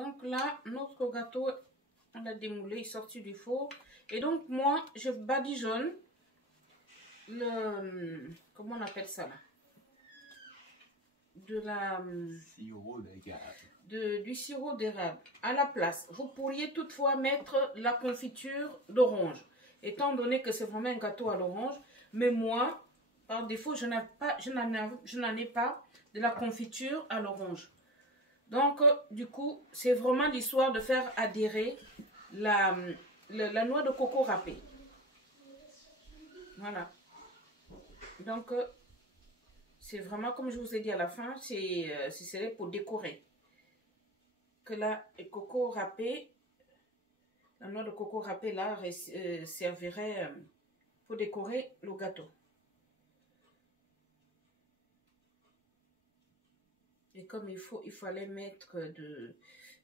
Donc là, notre gâteau, on l'a démoulé, il est sorti du four. Et donc moi, je badigeonne le... Comment on appelle ça là? Sirop d'érable. Du sirop d'érable à la place. Vous pourriez toutefois mettre la confiture d'orange, étant donné que c'est vraiment un gâteau à l'orange. Mais moi, par défaut, je n'en ai pas de la confiture à l'orange. Donc, du coup, c'est vraiment l'histoire de faire adhérer la noix de coco râpée. Voilà. Donc, c'est vraiment, comme je vous ai dit à la fin, c'est pour décorer. Que la coco râpée, la noix de coco râpée là, servirait pour décorer le gâteau. Et comme il fallait mettre de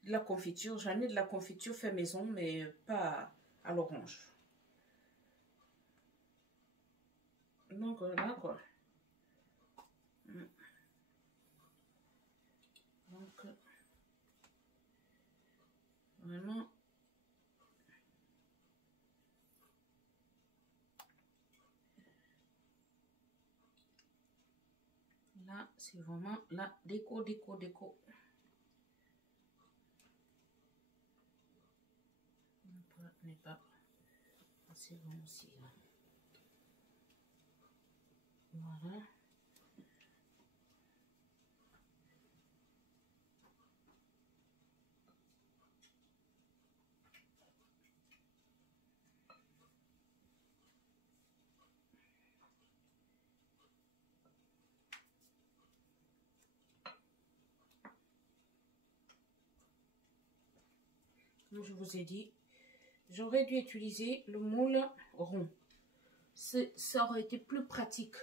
la confiture, j'en ai de la confiture fait maison, mais pas à l'orange. Donc là quoi. Donc vraiment. Là, c'est vraiment la déco. N'est pas assez bon aussi là. Voilà. Comme je vous ai dit, j'aurais dû utiliser le moule rond. Ça aurait été plus pratique.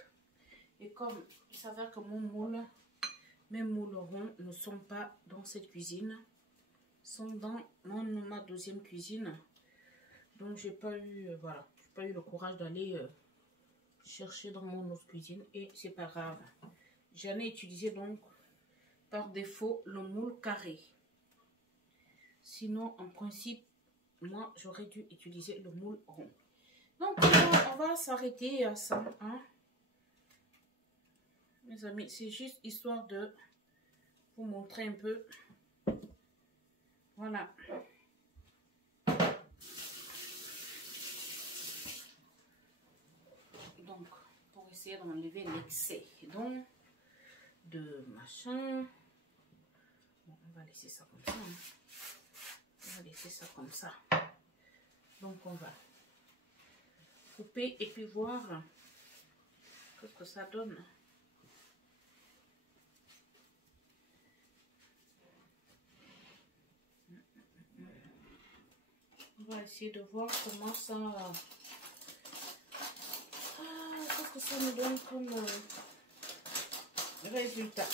Et comme il s'avère que mes moules ronds ne sont pas dans cette cuisine, sont dans ma deuxième cuisine. Donc j'ai pas eu, voilà, j'ai pas eu le courage d'aller chercher dans mon autre cuisine et c'est pas grave. J'en ai utilisé donc par défaut le moule carré. Sinon, en principe, moi, j'aurais dû utiliser le moule rond. Donc, on va s'arrêter à ça. Hein. Mes amis, c'est juste histoire de vous montrer un peu. Voilà. Donc, pour essayer d'enlever l'excès de machin. Bon, on va laisser ça comme ça. Hein. On va laisser ça comme ça. Donc on va couper et puis voir ce que ça donne. On va essayer de voir comment ça... qu'est-ce que ça nous donne comme résultat.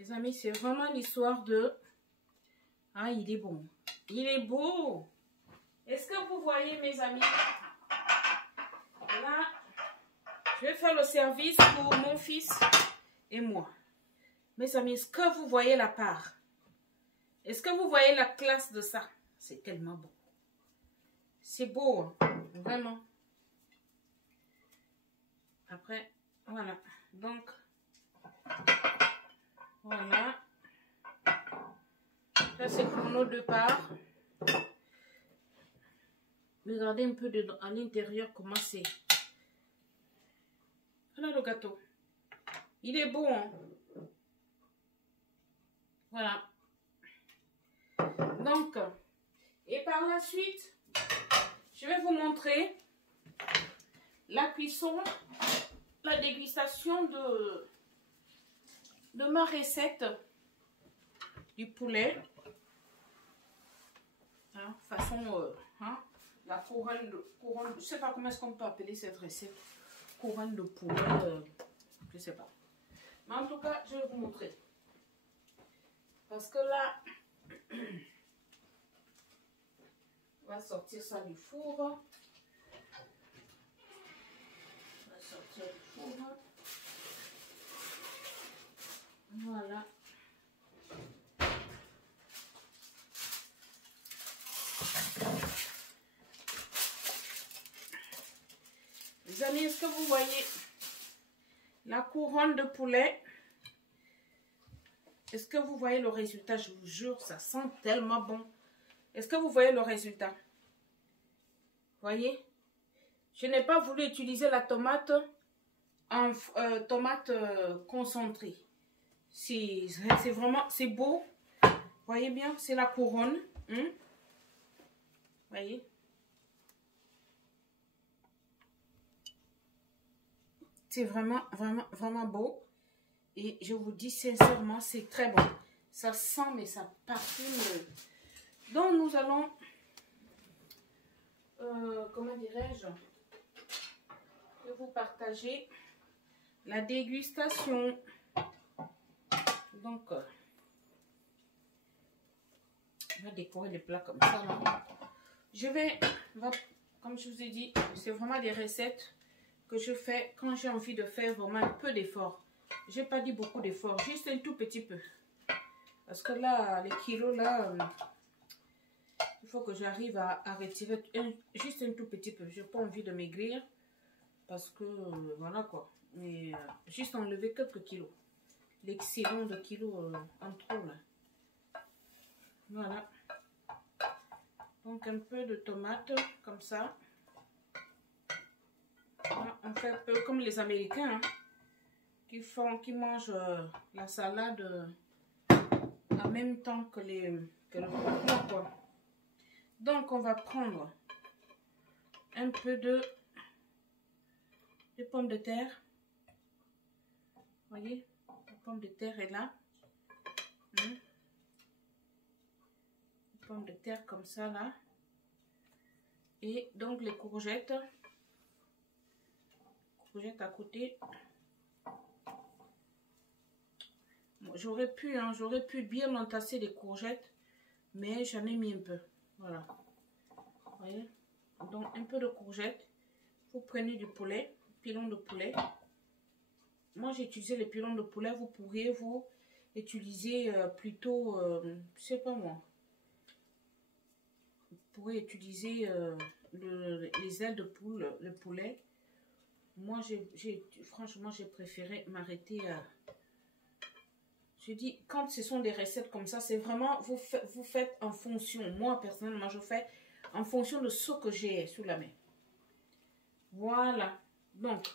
Les amis, c'est vraiment l'histoire de... Ah, il est bon. Il est beau. Est-ce que vous voyez, mes amis? Là, je vais faire le service pour mon fils et moi. Mes amis, est-ce que vous voyez la part? Est-ce que vous voyez la classe de ça? C'est tellement beau. C'est beau, hein? Vraiment. Après, voilà. Donc... Voilà. Ça, c'est pour nos deux parts. Regardez un peu à l'intérieur comment c'est. Voilà le gâteau. Il est beau, hein? Voilà. Donc, et par la suite, je vais vous montrer la cuisson la dégustation de ma recette du poulet. Hein, façon, la couronne, je ne sais pas comment est-ce qu'on peut appeler cette recette. Couronne de poulet, je ne sais pas. Mais en tout cas, je vais vous montrer. Parce que là, on va sortir ça du four. On va sortir du four. Voilà. Les amis, est-ce que vous voyez la couronne de poulet? Est-ce que vous voyez le résultat? Je vous jure, ça sent tellement bon. Est-ce que vous voyez le résultat? Voyez? Je n'ai pas voulu utiliser la tomate en tomate concentrée. C'est vraiment, c'est beau. Voyez bien, c'est la couronne. Voyez? C'est vraiment, vraiment, vraiment beau. Et je vous dis sincèrement, c'est très bon. Ça sent, mais ça parfume. Donc, nous allons, comment dirais-je, vous partager la dégustation. Donc, on va décorer les plats comme ça. Là. Comme je vous ai dit, c'est vraiment des recettes que je fais quand j'ai envie de faire vraiment un peu d'effort. J'ai pas dit beaucoup d'efforts, juste un tout petit peu. Parce que là, les kilos, là, il faut que j'arrive à retirer juste un tout petit peu. J'ai pas envie de maigrir. Parce que, voilà quoi. Mais juste enlever quelques kilos. L'excédent de kilos en trop, là. Voilà. Donc, un peu de tomate, comme ça. Voilà, on fait un peu comme les Américains, hein. Qui mangent la salade en même temps que le plat, quoi. Donc, on va prendre un peu de pommes de terre. Voyez, la pomme de terre est là. Pommes de terre comme ça, là. Et donc, les courgettes. Courgettes à côté. J'aurais pu bien entasser les courgettes, mais j'en ai mis un peu. Voilà. Vous voyez? Donc, un peu de courgettes. Vous prenez du poulet, pilon de poulet. Moi, j'ai utilisé les pilons de poulet. Vous pourriez vous utiliser plutôt, je sais pas moi. Vous pourrez utiliser les ailes de poule, le poulet. Moi, franchement, j'ai préféré m'arrêter à... Je dis, quand ce sont des recettes comme ça, c'est vraiment, vous faites en fonction. Moi, personnellement, je fais en fonction de ce que j'ai sous la main. Voilà. Donc,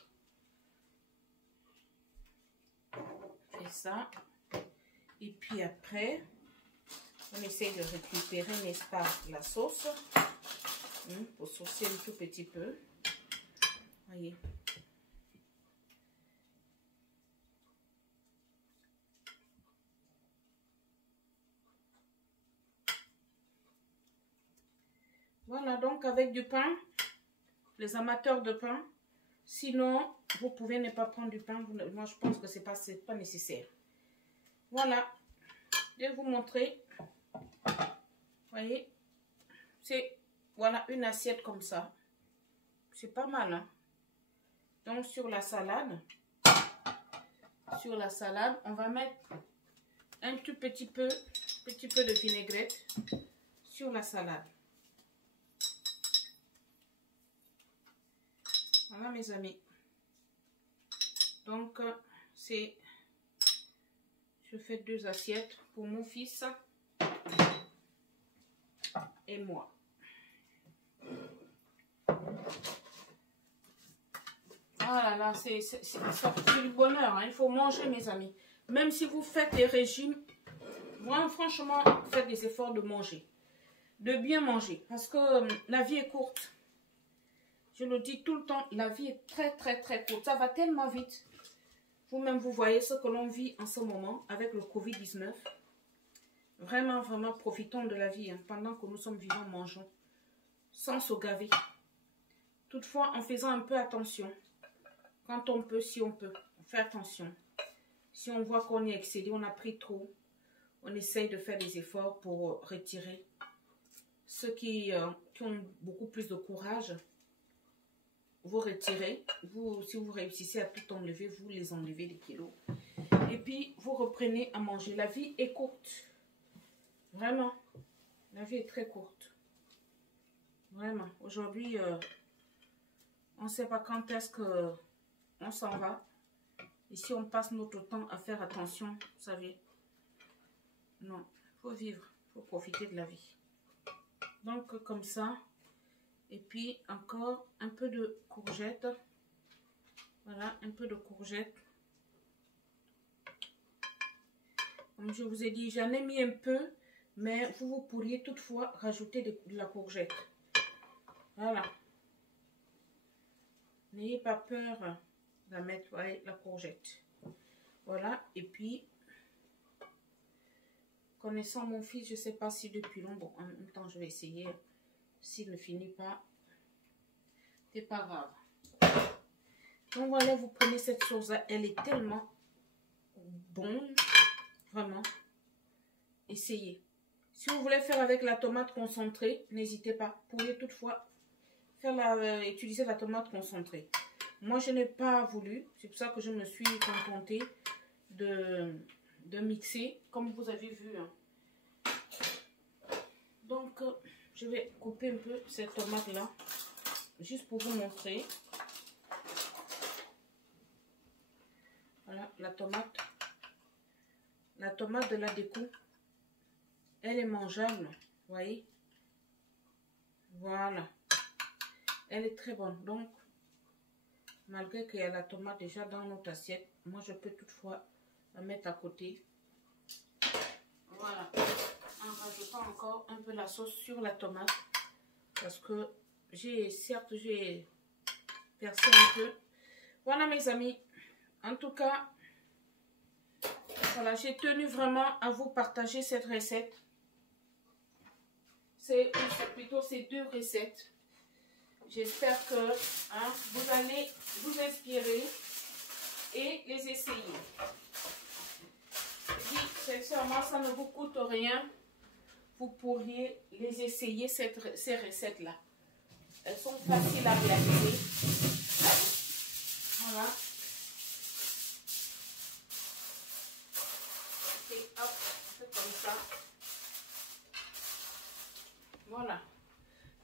on fait ça. Et puis après, on essaye de récupérer, n'est-ce pas, la sauce. Pour saucer un tout petit peu. Voyez. Voilà, donc avec du pain, les amateurs de pain. Sinon, vous pouvez ne pas prendre du pain. Moi, je pense que c'est pas nécessaire. Voilà. Je vais vous montrer. Voyez. C'est, voilà, une assiette comme ça. C'est pas mal, hein. Donc, sur la salade, on va mettre un tout petit peu de vinaigrette sur la salade. Voilà mes amis. Donc je fais 2 assiettes pour mon fils et moi. Voilà, là, c'est du bonheur, hein. Il faut manger mes amis. Même si vous faites des régimes, moi franchement, faites des efforts de manger. De bien manger. Parce que la vie est courte. Je le dis tout le temps, la vie est très, très, très courte. Ça va tellement vite. Vous-même, vous voyez ce que l'on vit en ce moment avec le Covid-19. Vraiment, vraiment, profitons de la vie. Hein. Pendant que nous sommes vivants, mangeons. Sans se gaver. Toutefois, en faisant un peu attention. Quand on peut, si on peut. On fait attention. Si on voit qu'on est excédé, on a pris trop. On essaye de faire des efforts pour retirer. Ceux qui ont beaucoup plus de courage, vous retirez. Si vous réussissez à tout enlever, vous les enlevez des kilos. Et puis, vous reprenez à manger. La vie est courte. Vraiment. La vie est très courte. Vraiment. Aujourd'hui, on ne sait pas quand est-ce qu'on s'en va. Et si on passe notre temps à faire attention, vous savez. Non, il faut vivre. Il faut profiter de la vie. Donc, comme ça. Et puis, encore un peu de courgettes. Voilà, un peu de courgettes. Comme je vous ai dit, j'en ai mis un peu. Mais vous pourriez toutefois rajouter de la courgette. Voilà. N'ayez pas peur de la mettre, ouais, la courgette. Voilà. Et puis, connaissant mon fils, je ne sais pas si depuis long, bon, en même temps, je vais essayer. S'il ne finit pas, c'est pas grave. Donc voilà, vous prenez cette sauce-là. Elle est tellement bonne. Vraiment. Essayez. Si vous voulez faire avec la tomate concentrée, n'hésitez pas. Vous pouvez toutefois utiliser la tomate concentrée. Moi, je n'ai pas voulu. C'est pour ça que je me suis contentée de mixer, comme vous avez vu. Hein. Donc, je vais couper un peu cette tomate-là, juste pour vous montrer. Voilà, la tomate. La tomate de la déco. Elle est mangeable, vous voyez. Voilà. Elle est très bonne. Donc, malgré qu'il y a la tomate déjà dans notre assiette, moi je peux toutefois la mettre à côté. Voilà. En rajoutant encore un peu la sauce sur la tomate. Parce que certes, j'ai percé un peu. Voilà mes amis. En tout cas, voilà, j'ai tenu vraiment à vous partager cette recette. C'est plutôt ces deux recettes. J'espère que vous allez vous inspirer et les essayer. Je dis sincèrement, ça ne vous coûte rien. Vous pourriez les essayer, ces recettes-là. Elles sont faciles à réaliser. Voilà. Et hop, c'est comme ça. Voilà.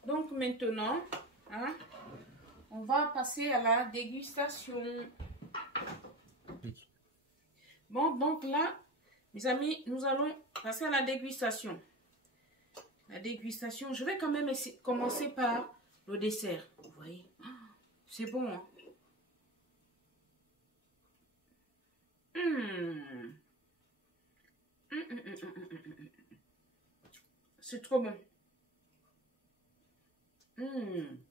Donc maintenant, on va passer à la dégustation. Bon, donc là, mes amis, nous allons passer à la dégustation. La dégustation, je vais quand même commencer par le dessert. Vous voyez, c'est bon. Hein? C'est trop bon.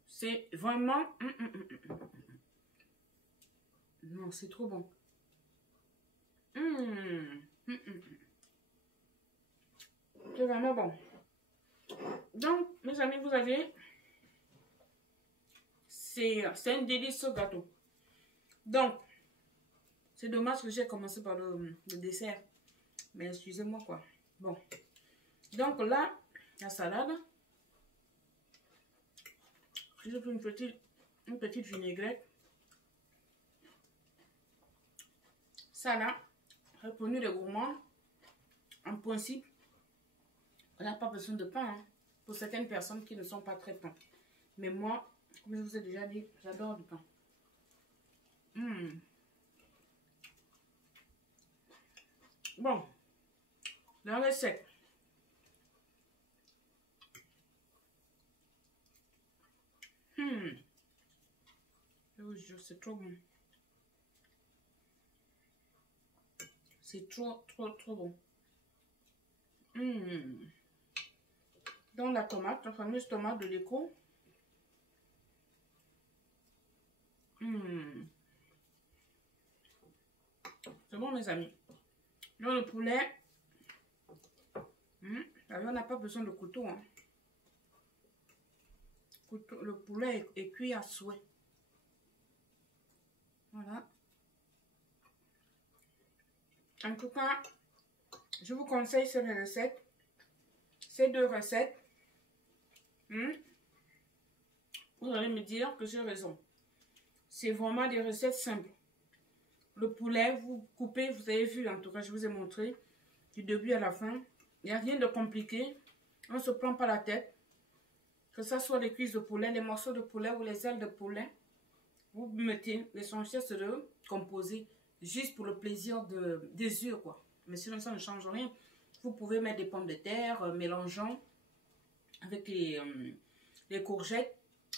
C'est vraiment... Non, c'est trop bon. C'est vraiment bon. Donc, mes amis, vous avez... C'est un délice ce gâteau. Donc, c'est dommage que j'ai commencé par le dessert. Mais excusez-moi quoi. Bon. Donc là, la salade. J'ai pris une petite vinaigrette. Ça là, répondu les gourmands. En principe, on n'a pas besoin de pain. Hein, pour certaines personnes qui ne sont pas très pain. Mais moi, comme je vous ai déjà dit, j'adore du pain. Bon, la recette. Je vous jure, c'est trop bon. C'est trop bon. Dans la tomate, la fameuse tomate de l'écho. C'est bon, mes amis. Là, le poulet, on n'a pas besoin de couteau. Hein. Le poulet est cuit à souhait. Voilà. En tout cas, je vous conseille ces recettes. Ces deux recettes. Vous allez me dire que j'ai raison. C'est vraiment des recettes simples. Le poulet, vous coupez, vous avez vu, en tout cas, je vous ai montré du début à la fin. Il n'y a rien de compliqué. On ne se prend pas la tête. Que ce soit les cuisses de poulet, les morceaux de poulet ou les ailes de poulet. Vous mettez l'essentiel, c'est de composer juste pour le plaisir des yeux, quoi. Mais sinon, ça ne change rien. Vous pouvez mettre des pommes de terre, mélangeant avec les courgettes.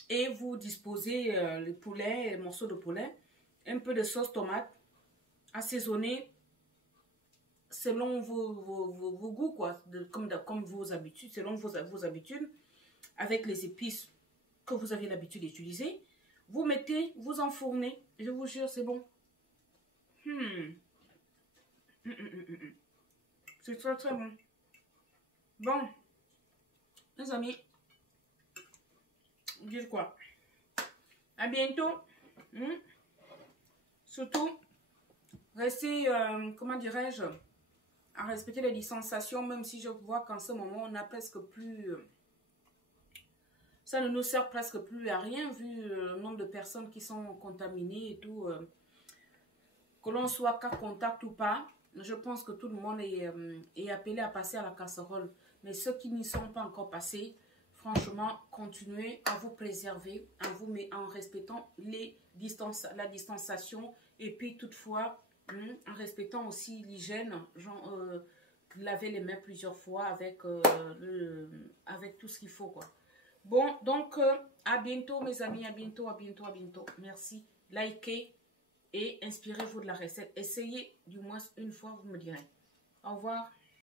Et vous disposez les poulets, les morceaux de poulet. Un peu de sauce tomate. Assaisonner selon vos goûts, quoi. Comme vos habitudes, selon vos habitudes. Avec les épices que vous avez l'habitude d'utiliser. Vous mettez, vous enfournez. Je vous jure, c'est bon. C'est très très bon. Bon, mes amis, dire quoi? À bientôt. Surtout, restez, comment dirais-je, à respecter les distanciations, même si je vois qu'en ce moment, on n'a presque plus... ça ne nous sert presque plus à rien, vu le nombre de personnes qui sont contaminées et tout. Que l'on soit cas contact ou pas, je pense que tout le monde est appelé à passer à la casserole. Mais ceux qui n'y sont pas encore passés, franchement, continuez à vous préserver en respectant la distanciation. Et puis toutefois, en respectant aussi l'hygiène, genre laver les mains plusieurs fois avec tout ce qu'il faut, quoi. Bon, donc à bientôt mes amis, à bientôt, à bientôt, à bientôt. Merci, likez et inspirez-vous de la recette. Essayez du moins une fois, vous me direz. Au revoir.